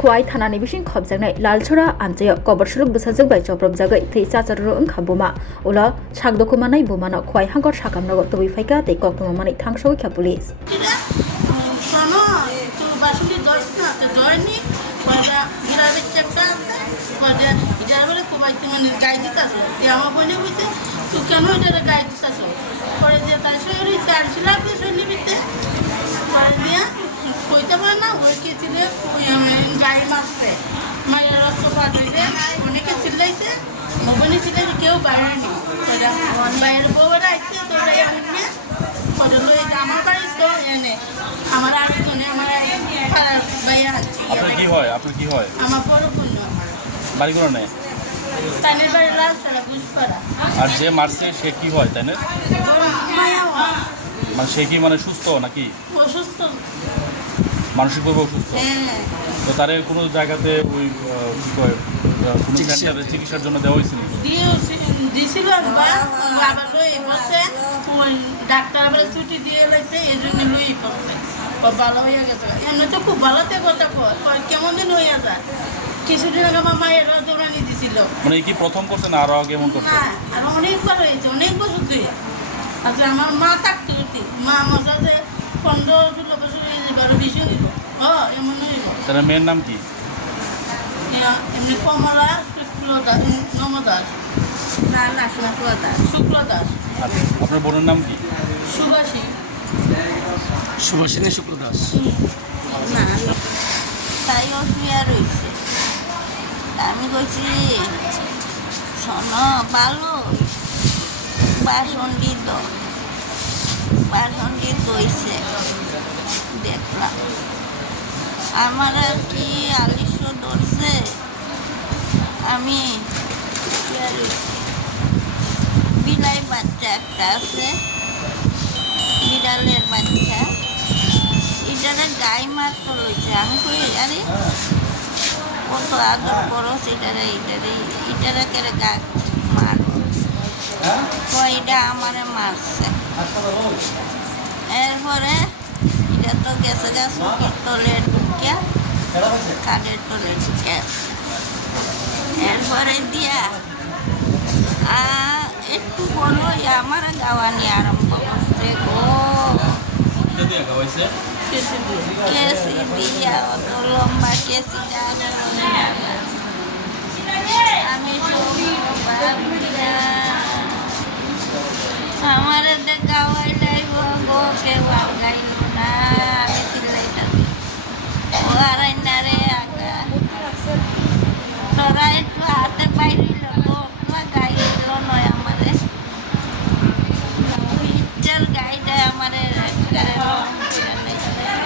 খোয়াই থানানি বিসিং খবজাকনাই লালছড়া আমচায় কবর সুলুক বসাজोंबाय जब्रबजागै थै चाचारो ओंखा बुमा उला सागदखुमानाय बुमानो खवाय हांगर साकामनगो तबै फायका तै कक्तमामानै थांसौ खा पुलिस শোনো তো বাসুলি 10 না তো জয়নি পয়সা গ্রামে চেকটা আছে পয়সা যার বলে কোবাইতে মানে গাই দিতাছ যে আমার বলে কইছে তুই কেন এটা গাই দিতাছ পরে যে তার সঙ্গে চার্জ লাগতে শুনিবিতে পরে দিয়া কইতে পারে না ওই কে ছিলে গাই মারছে মায়ের রক্ত পাঠাইছে অনেকে চিল্লাইছে মোবাইলে চিল্লাইছে কেউ বাইরে নেই বাইরের বউরা আইছে তোরা এমনি পরে লই আমার বাড়ি তো এনে আমার আরেকজনে আমার ভাইয়া আছে আপনার কি হয় আমার বড় বোন বাড়ি করে নেই তানের বাড়ি লালছড়া বুঝপাড়া আর যে মারছে সে কি হয় তাই না মায়া মানে সে কি মানে সুস্থ নাকি অসুস্থ মানসিকভাবে অসুস্থ হ্যাঁ তো তারে কোনো জায়গাতে ওই কি কয় কোনো সেন্টারে চিকিৎসার জন্য দেওয়া হয়েছে নাকি দিয়েছিল আবার লই বসে ওই ডাক্তার আবার ছুটি দিয়ে লাইছে এই জন্য লই বসে ভালো হয়ে গেছে এমনি তো খুব ভালোতে কথা কয় কেমন দিন হয়ে যায় কিছুদিন আগে আমার মায়ের দৌড়ানি দিছিল মানে কি প্রথম করছে না আরো আগে এমন করছে না আর অনেকবার হয়েছে অনেক বছর ধরে আচ্ছা আমার মা থাকতে হতে মা আমার সাথে 15-16 বছর হয়ে যাবে আরো বেশি হইব এমন হইব তার মেয়ের নাম কি এমনি কমলা শুক্লদাস নমদাস না শুক্লদাস আর আপনার বোনের নাম কি সুভাষী সুভাষিনী শুক্লদাস না তাই অসুবিধা রয়েছে আমি কইছি শোনো ভালো বাসন দইছে দেখলাম আমার আর কি আলিস্য ধরছে আমি বিলাই বাচ্চা একটা আছে বিড়ালের বাচ্চা এটারে গাই মারতে লইছে আমি কই আরে কত আদর করো এটারে কেড়ে গা মারো এটা আমারে মারছে এরপরে এটা তো গেছে চুকির তলে ঢুকিয়া কাঠের তলে ঢুকে এরপরে দিয়া একটু বলো আমার গাওয়ানি আরম্ভ করছে গো কেসি দিয়া অত লম্বা কেসিটা আমি আমার গাওয়াই যাইব গো কেউ গাইল না আমি চিল্লাইতাছি ও আরাইনা রে আগা তোরা একটু হাতে বাইরিল তো গাইল নয় আমারে পিকচার গাইডে আমারে